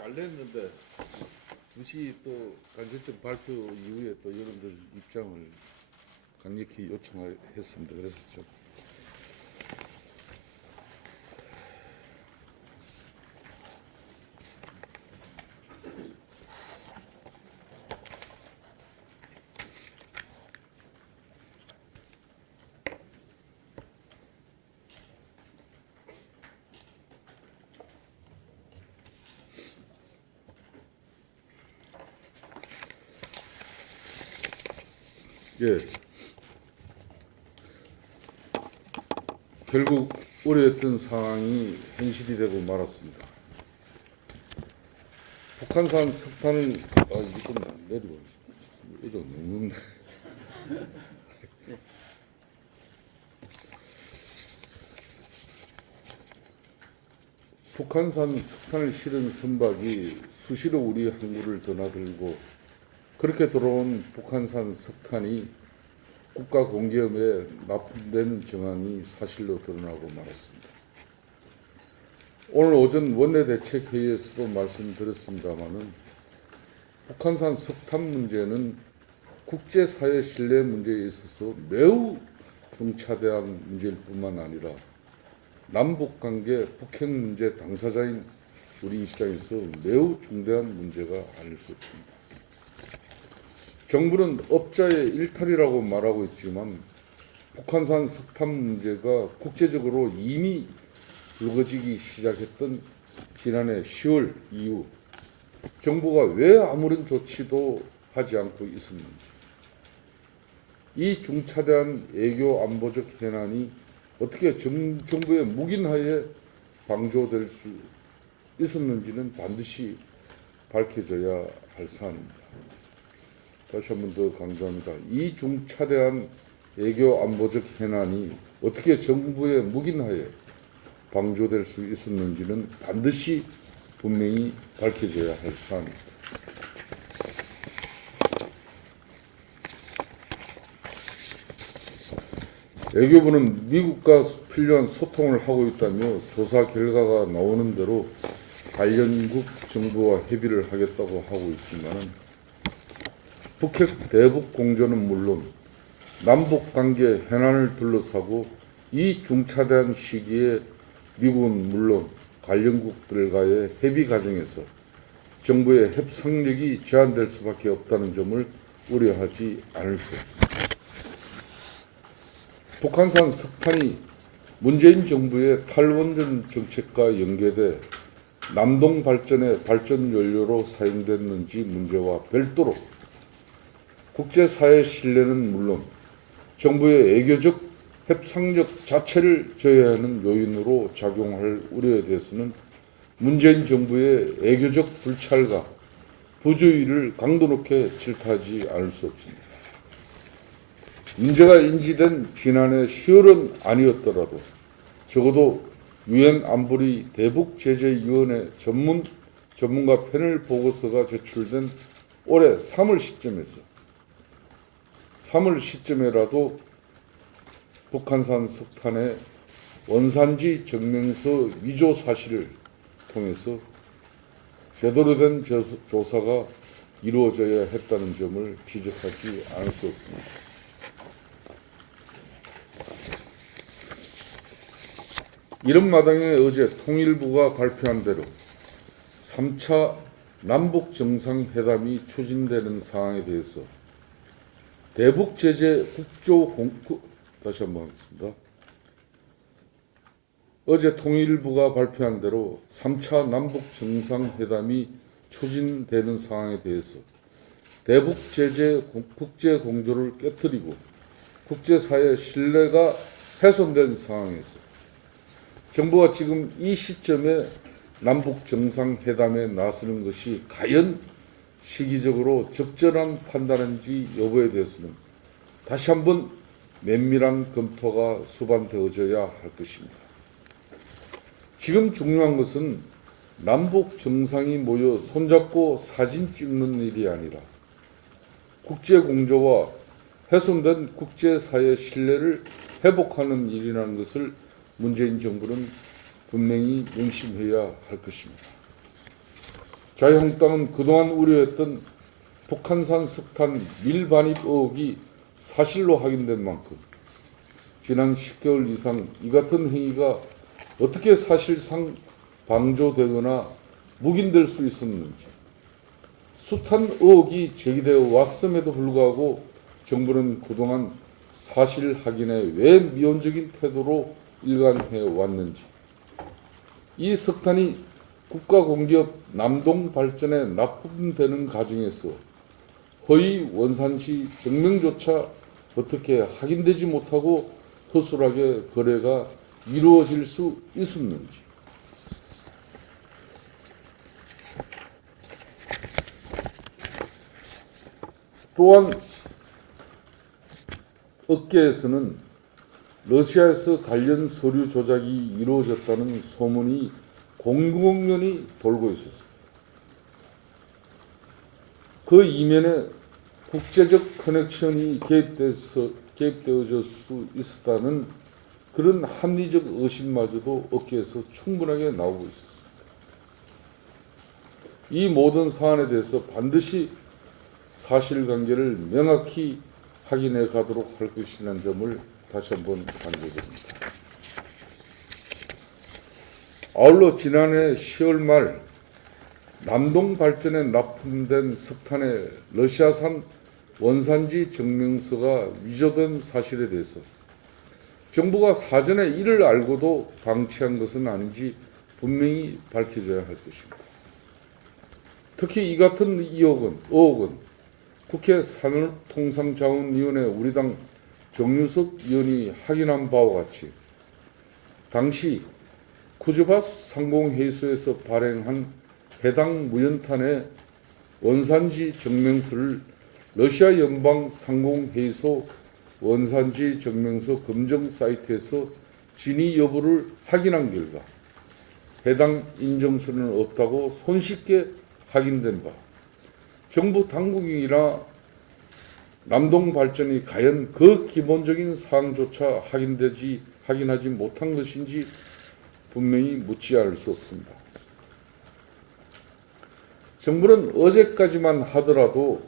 잘 됐는데 2시 또 강제적 발표 이후에 또 여러분들 입장을 강력히 요청했습니다. 그래서 좀 예. 결국 우려했던 상황이 현실이 되고 말았습니다. 북한산 석탄을 이건 내리고 있습니다. 이거 너무 북한산 석탄을 실은 선박이 수시로 우리 항구를 드나들고 그렇게 들어온 북한산 석탄이 국가 공기업에 납품되는 정황이 사실로 드러나고 말았습니다. 오늘 오전 원내대책회의에서도 말씀드렸습니다마는 북한산 석탄 문제는 국제사회 신뢰 문제에 있어서 매우 중차대한 문제일 뿐만 아니라 남북관계 북핵 문제 당사자인 우리 입장에서 매우 중대한 문제가 아닐 수 없습니다. 정부는 업자의 일탈이라고 말하고 있지만 북한산 석탄 문제가 국제적으로 이미 불거지기 시작했던 지난해 10월 이후 정부가 왜 아무런 조치도 하지 않고 있었는지, 이 중차대한 외교 안보적 현안이 어떻게 정부의 묵인하에 방조될 수 있었는지는 반드시 밝혀져야 할 사안입니다. 다시 한 번 더 강조합니다. 이 중차대한 외교 안보적 현안이 어떻게 정부의 묵인하에 방조될 수 있었는지는 반드시 분명히 밝혀져야 할 사안입니다. 외교부는 미국과 필요한 소통을 하고 있다며 조사 결과가 나오는 대로 관련국 정부와 협의를 하겠다고 하고 있지만 북핵 대북 공조는 물론 남북관계 현안을 둘러싸고 이 중차대한 시기에 미국은 물론 관련국들과의 협의 과정에서 정부의 협상력이 제한될 수밖에 없다는 점을 우려하지 않을 수 없습니다. 북한산 석탄이 문재인 정부의 탈원전 정책과 연계돼 남동 발전의 발전 연료로 사용됐는지 문제와 별도로 국제사회 신뢰는 물론 정부의 외교적 협상력 자체를 저해하는 요인으로 작용할 우려에 대해서는 문재인 정부의 외교적 불찰과 부주의를 강도 높게 질타하지 않을 수 없습니다. 문제가 인지된 지난해 10월은 아니었더라도 적어도 유엔 안보리 대북제재위원회 전문가 패널 보고서가 제출된 올해 3월 시점에라도 북한산 석탄의 원산지 증명서 위조 사실을 통해서 제대로 된 조사가 이루어져야 했다는 점을 지적하지 않을 수 없습니다. 이런 마당에 어제 통일부가 발표한 대로 3차 남북 정상회담이 추진되는 상황에 대해서 대북 제재 다시 한번 하겠습니다. 어제 통일부가 발표한 대로 3차 남북 정상회담이 추진되는 상황에 대해서 대북 제재 국제 공조를 깨뜨리고 국제사회 신뢰가 훼손된 상황에서 정부가 지금 이 시점에 남북 정상회담에 나서는 것이 과연 시기적으로 적절한 판단인지 여부에 대해서는 다시 한번 면밀한 검토가 수반되어져야 할 것입니다. 지금 중요한 것은 남북 정상이 모여 손잡고 사진 찍는 일이 아니라 국제공조와 훼손된 국제사회 신뢰를 회복하는 일이라는 것을 문재인 정부는 분명히 명심해야 할 것입니다. 자유한국당은 그동안 우려했던 북한산 석탄 밀반입 의혹이 사실로 확인된 만큼 지난 10개월 이상 이 같은 행위가 어떻게 사실상 방조되거나 묵인될 수 있었는지, 숱한 의혹이 제기되어 왔음에도 불구하고 정부는 그동안 사실 확인에 왜 미온적인 태도로 일관해 왔는지, 이 석탄이 국가공기업 남동발전에 납품되는 과정에서 허위 원산지 증명조차 어떻게 확인되지 못하고 허술하게 거래가 이루어질 수 있었는지, 또한 업계에서는 러시아에서 관련 서류 조작이 이루어졌다는 소문이 공공연히 돌고 있었습니다. 그 이면에 국제적 커넥션이 개입되어질 수 있었다는 그런 합리적 의심마저도 업계에서 충분하게 나오고 있었습니다. 이 모든 사안에 대해서 반드시 사실관계를 명확히 확인해 가도록 할 것이라는 점을 다시 한번 강조드립니다. 아울러 지난해 10월 말 남동발전에 납품된 석탄의 러시아산 원산지 증명서가 위조된 사실에 대해서 정부가 사전에 이를 알고도 방치한 것은 아닌지 분명히 밝혀져야 할 것입니다. 특히 이 같은 의혹은 국회 산업통상자원위원회 우리 당 정유석 의원이 확인한 바와 같이 당시 쿠즈바스 상공회의소에서 발행한 해당 무연탄의 원산지 증명서를 러시아 연방 상공회의소 원산지 증명서 검정 사이트에서 진위 여부를 확인한 결과 해당 인증서는 없다고 손쉽게 확인된 바, 정부 당국이나 남동발전이 과연 그 기본적인 사항조차 확인하지 못한 것인지 분명히 묻지 않을 수 없습니다. 정부는 어제까지만 하더라도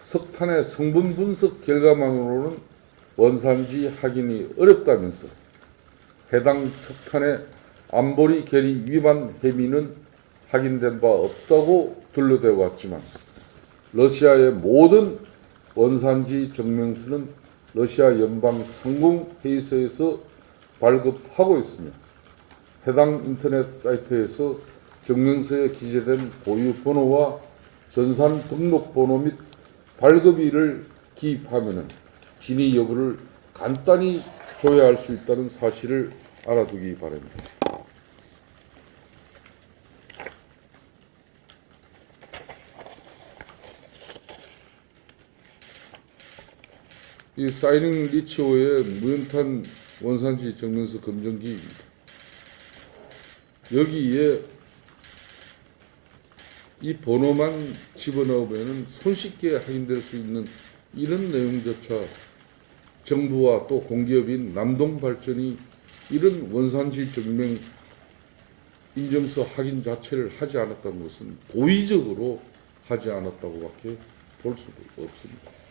석탄의 성분 분석 결과만으로는 원산지 확인이 어렵다면서 해당 석탄의 안보리 결의 위반 혐의는 확인된 바 없다고 둘러대어 왔지만 러시아의 모든 원산지 증명서는 러시아 연방 상공회의소에서 발급하고 있으며 해당 인터넷 사이트에서 증명서에 기재된 고유 번호와 전산 등록 번호 및 발급일을 기입하면 진위 여부를 간단히 조회할 수 있다는 사실을 알아두기 바랍니다. 이 사이닝 리치오의 무연탄 원산지 증명서 검정기입니다. 여기에 이 번호만 집어넣으면 손쉽게 확인될 수 있는 이런 내용조차 정부와 또 공기업인 남동발전이 이런 원산지 증명 인증서 확인 자체를 하지 않았다는 것은 고의적으로 하지 않았다고밖에 볼 수도 없습니다.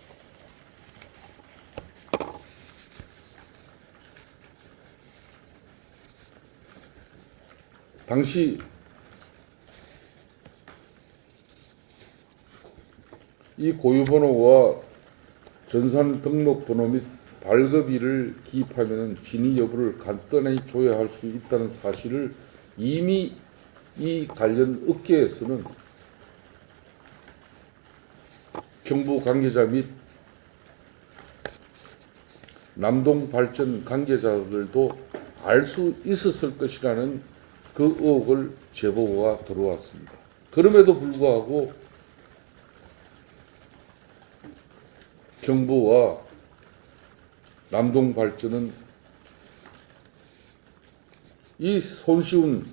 당시 이 고유번호와 전산 등록번호 및 발급일을 기입하면 진위 여부를 간단히 조회할 수 있다는 사실을 이미 이 관련 업계에서는 정부 관계자 및 남동발전 관계자들도 알 수 있었을 것이라는 그 의혹을 제보가 들어왔습니다. 그럼에도 불구하고 정부와 남동발전은 이 손쉬운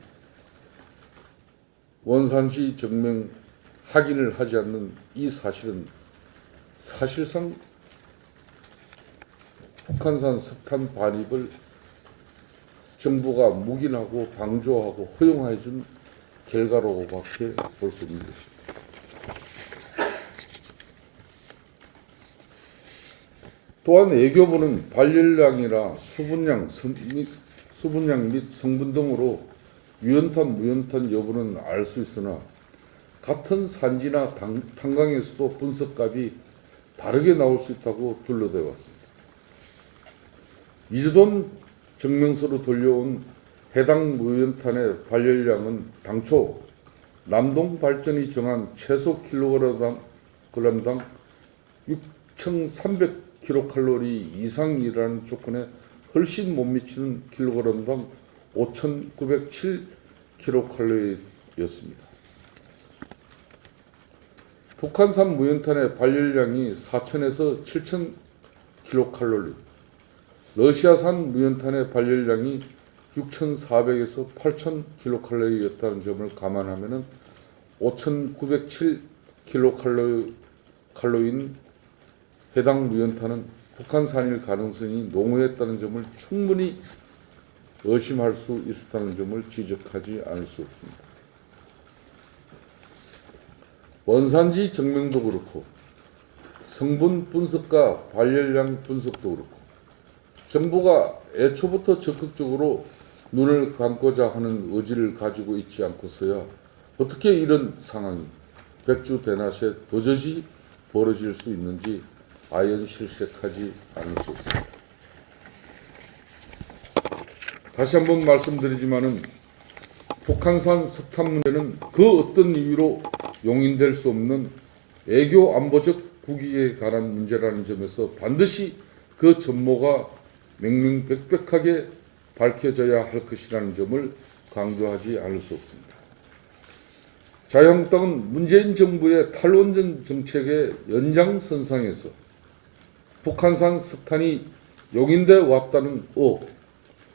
원산지 증명 확인을 하지 않는 이 사실은 사실상 북한산 석탄 반입을 정부가 묵인하고 방조하고 허용해 준 결과로밖에 볼 수 없는 것입니다. 또한 애교부는 발열량이나 수분량 및 성분 등으로 유연탄, 무연탄 여부는 알 수 있으나 같은 산지나 탄광에서도 분석값이 다르게 나올 수 있다고 둘러대 왔습니다. 이주돈 증명서로 돌려온 해당 무연탄의 발열량은 당초 남동발전이 정한 최소 킬로그램당 6,300kcal 이상이라는 조건에 훨씬 못 미치는 킬로그램당 5,907kcal였습니다. 북한산 무연탄의 발열량이 4,000에서 7,000kcal, 러시아산 무연탄의 발열량이 6,400에서 8,000kcal였다는 점을 감안하면 5,907kcal인 해당 무연탄은 북한산일 가능성이 농후했다는 점을 충분히 의심할 수 있었다는 점을 지적하지 않을 수 없습니다. 원산지 증명도 그렇고 성분 분석과 발열량 분석도 그렇고 정부가 애초부터 적극적으로 눈을 감고자 하는 의지를 가지고 있지 않고서야 어떻게 이런 상황이 백주대낮에 도저히 벌어질 수 있는지 아연실색하지 않을 수 없습니다. 다시 한번 말씀드리지만은 북한산 석탄 문제는 그 어떤 이유로 용인될 수 없는 애교 안보적 국익에 관한 문제라는 점에서 반드시 그 전모가 명명백백하게 밝혀져야 할 것이라는 점을 강조하지 않을 수 없습니다. 자유한국당은 문재인 정부의 탈원전 정책의 연장선상에서 북한산 석탄이 용인돼 왔다는 의혹,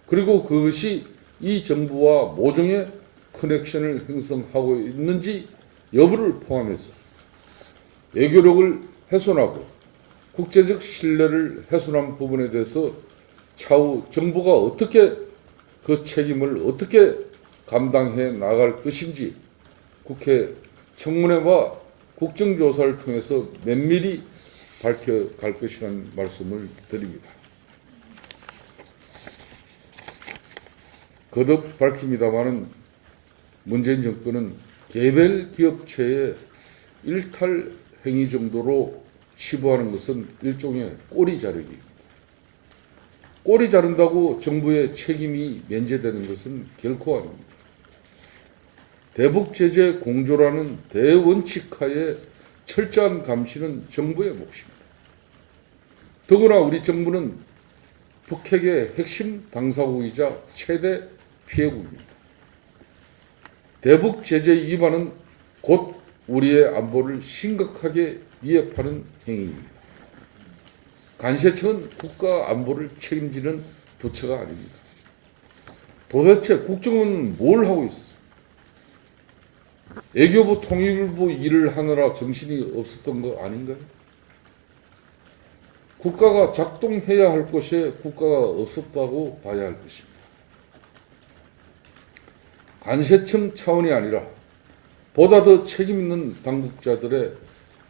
그리고 그것이 이 정부와 모종의 커넥션을 형성하고 있는지 여부를 포함해서 애교력을 훼손하고 국제적 신뢰를 훼손한 부분에 대해서 차후 정부가 어떻게 그 책임을 어떻게 감당해 나갈 것인지 국회 청문회와 국정조사를 통해서 면밀히 밝혀갈 것이라는 말씀을 드립니다. 거듭 밝힙니다마는 문재인 정권은 개별 기업체의 일탈 행위 정도로 치부하는 것은 일종의 꼬리 자르기. 꼬리 자른다고 정부의 책임이 면제되는 것은 결코 아닙니다. 대북 제재 공조라는 대원칙하에 철저한 감시는 정부의 몫입니다. 더구나 우리 정부는 북핵의 핵심 당사국이자 최대 피해국입니다. 대북 제재 위반은 곧 우리의 안보를 심각하게 위협하는 행위입니다. 간세청은 국가 안보를 책임지는 부처가 아닙니다. 도대체 국정원은 뭘 하고 있었습니까? 애교부 통일부 일을 하느라 정신이 없었던 거 아닌가요? 국가가 작동해야 할 곳에 국가가 없었다고 봐야 할 것입니다. 간세청 차원이 아니라 보다 더 책임 있는 당국자들의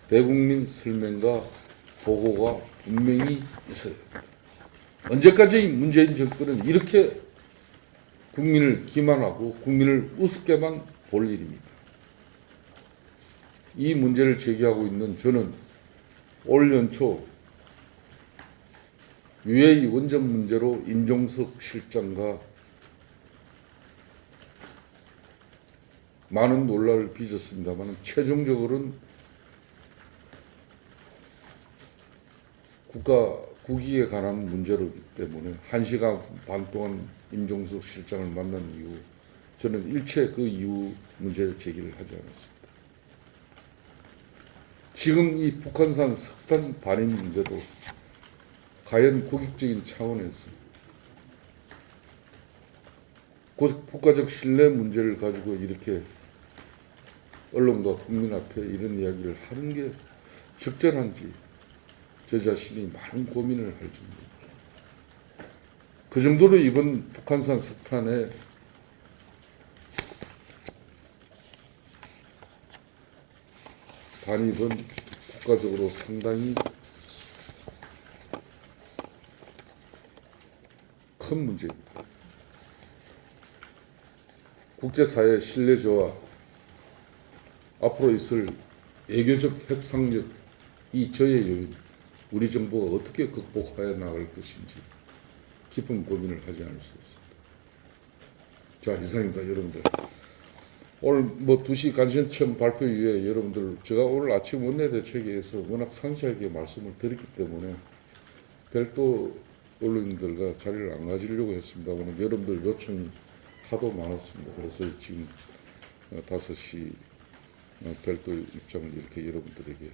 대국민 설명과 보고가 분명히 있어요. 언제까지 문재인 정권은 이렇게 국민을 기만하고 국민을 우습게만 볼 일입니까? 이 문제를 제기하고 있는 저는 올 연초 UA 원전 문제로 임종석 실장과 많은 논란을 빚었습니다만 최종적으로는 국익에 관한 문제로기 때문에 1시간 반 동안 임종석 실장을 만난 이후 저는 일체 그 이후 문제 제기를 하지 않았습니다. 지금 이 북한산 석탄 반입 문제도 과연 국익적인 차원에서 국가적 신뢰 문제를 가지고 이렇게 언론과 국민 앞에 이런 이야기를 하는 게 적절한지 저 자신이 많은 고민을 할 정도입니다. 그 정도로 이번 북한산 석탄의 단일은 국가적으로 상당히 큰 문제입니다. 국제사회 신뢰도와 앞으로 있을 외교적 협상력 이 저해 요인, 우리 정부가 어떻게 극복하여 나갈 것인지 깊은 고민을 하지 않을 수 없습니다. 자, 이상입니다, 여러분들. 오늘 2시 간신체험 발표 이후에 여러분들 제가 오늘 아침 원내대책에서 워낙 상세하게 말씀을 드렸기 때문에 별도 언론인들과 자리를 안 가지려고 했습니다. 오늘 여러분들 요청이 하도 많았습니다. 그래서 지금 5시 별도 입장을 이렇게 여러분들에게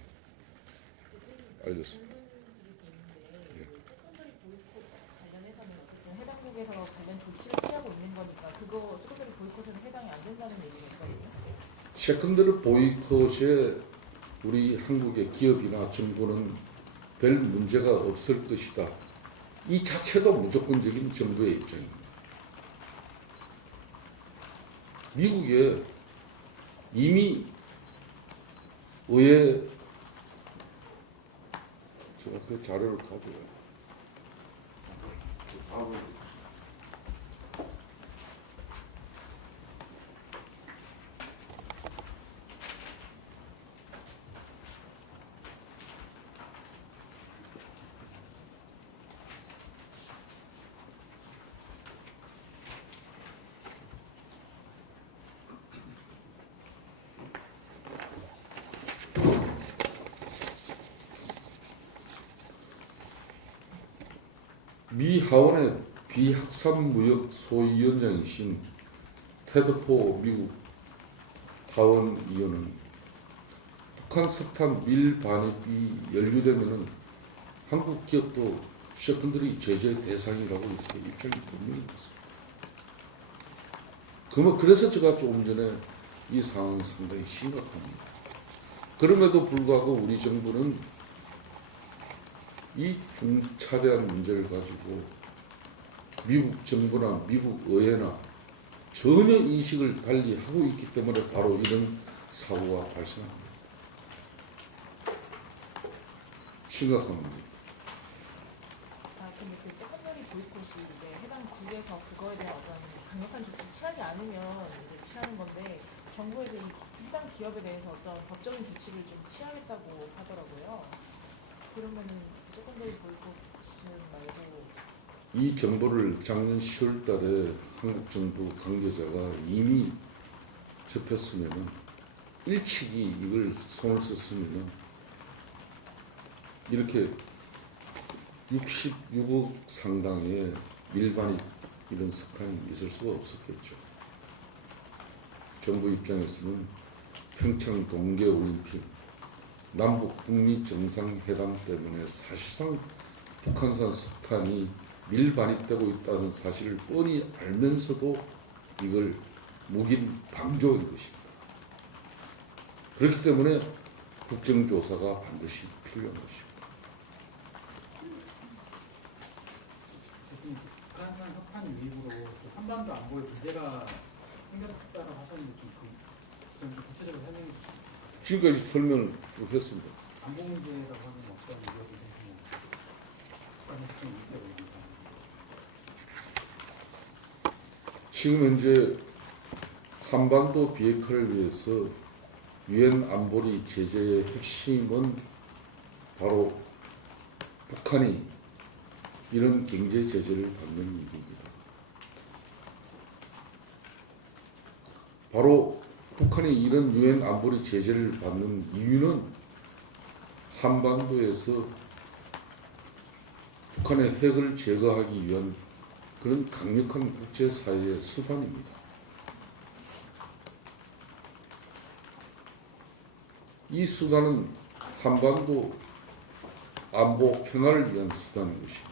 알렸습니다. 세컨더리 보이콧 관련해서는 해당 국에서 관련 조치를 취하고 있는 거니까 그거 세컨더리 보이콧은 해당이 안 된다는 얘기거든요. 세컨더리 보이콧에 우리 한국의 기업이나 정부는 별 문제가 없을 것이다. 이 자체가 무조건적인 정부의 입장입니다. 미국에 이미 의회 제가 그 자료를 가져요. 미 하원의 비확산 무역 소위원장이신 테드포 미국 하원 의원은 북한 석탄 밀 반입이 연루되면은 한국 기업도 세컨더리 제재 대상이라고 이렇게 입장이 분명히 났습니다. 그래서 제가 조금 전에 이 상황은 상당히 심각합니다. 그럼에도 불구하고 우리 정부는 이 중차대한 문제를 가지고 미국 정부나 미국 의회나 전혀 인식을 달리 하고 있기 때문에 바로 이런 사고가 발생합니다. 심각한 문제입니다. 근데 그 세컨더리 보이콧이 이제 해당 국에서 그거에 대한 어떤 강력한 조치를 취하지 않으면 이제 취하는 건데 정부에서 이 해당 기업에 대해서 어떤 법적인 조치를 좀 취하겠다고 하더라고요. 그러면은 세컨더리 보이콧 말고 이 정보를 작년 10월 달에 한국 정부 관계자가 이미 접했으면은 일찍이 이걸 손을 썼으면은 이렇게 66억 상당의 일반이 이런 석탄이 있을 수가 없었겠죠. 정부 입장에서는 평창 동계올림픽 남북 북미 정상회담 때문에 사실상 북한산 석탄이 밀반입되고 있다는 사실을 뻔히 알면서도 이걸 묵인 방조인 것입니다. 그렇기 때문에 국정조사가 반드시 필요한 것입니다. 북한산 석탄 유입으로 한반도 안보에 문제가 생겼다고 하셨는데 좀 구체적으로 설명해 주시죠. 지금까지 설명을 쭉 했습니다. 안보 문제라고 하면 어떤 위협이 생기냐? 북한의 석탄 유입되고 있는 지금 현재 한반도 비핵화를 위해서 유엔 안보리 제재의 핵심은 바로 북한이 이런 경제 제재를 받는 일입니다. 바로 북한이 이런 유엔 안보리 제재를 받는 이유는 한반도에서 북한의 핵을 제거하기 위한 그런 강력한 국제사회의 수단입니다. 이 수단은 한반도 안보 평화를 위한 수단인 것입니다.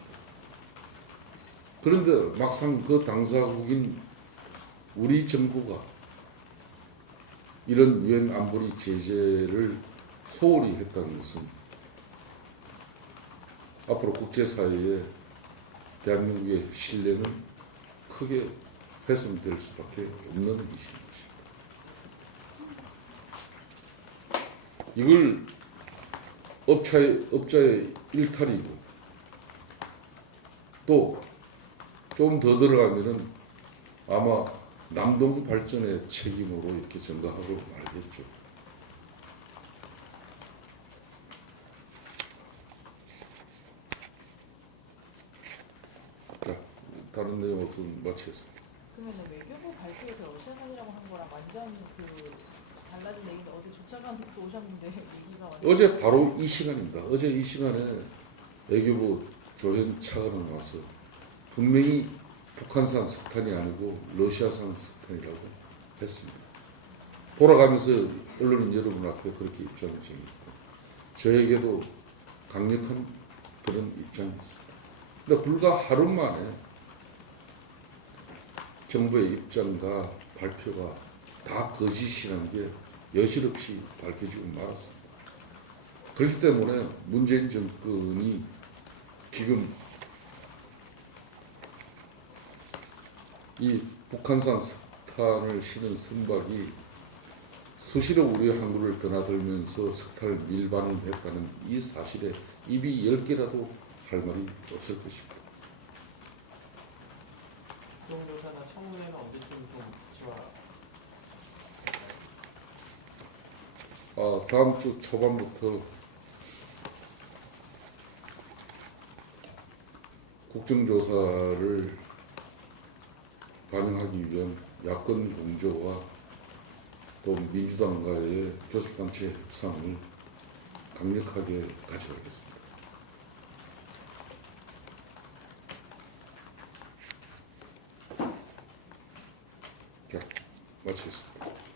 그런데 막상 그 당사국인 우리 정부가 이런 유엔 안보리 제재를 소홀히 했다는 것은 앞으로 국제사회에 대한민국의 신뢰는 크게 훼손될 수밖에 없는 것입니다. 이걸 업자의 일탈이고 또 좀 더 들어가면은 아마 남동구 발전의 책임으로 이렇게 전가하고 말겠죠. 자, 다른 내용 없으면 마치겠습니다. 그러면 외교부 발표에서 러시아산이라고 한 거랑 완전 그 달라진 얘기인데 어제 조차관도 오셨는데 얘기가 완전 어제 바로 이 시간입니다. 어제 이 시간에 외교부 조현 차관을 와서 분명히 북한산 석탄이 아니고 러시아산 석탄이라고 했습니다. 돌아가면서 언론인 여러분 앞에 그렇게 입장을 정했고 저에게도 강력한 그런 입장이 있습니다. 근데 불과 하루 만에 정부의 입장과 발표가 다 거짓이라는 게 여실없이 밝혀지고 말았습니다. 그렇기 때문에 문재인 정권이 지금 이 북한산 석탄을 실은 선박이 수시로 우리 항구를 드나들면서 석탄을 밀반입했다는 이 사실에 입이 10개라도 할 말이 없을 것입니다. 국정조사나 청문회는 언제쯤 좀 구체화? 다음 주 초반부터 국정조사를 반영하기 위한 야권 공조와 또 민주당과의 교섭단체 협상을 강력하게 가져가겠습니다. 자, 마치겠습니다.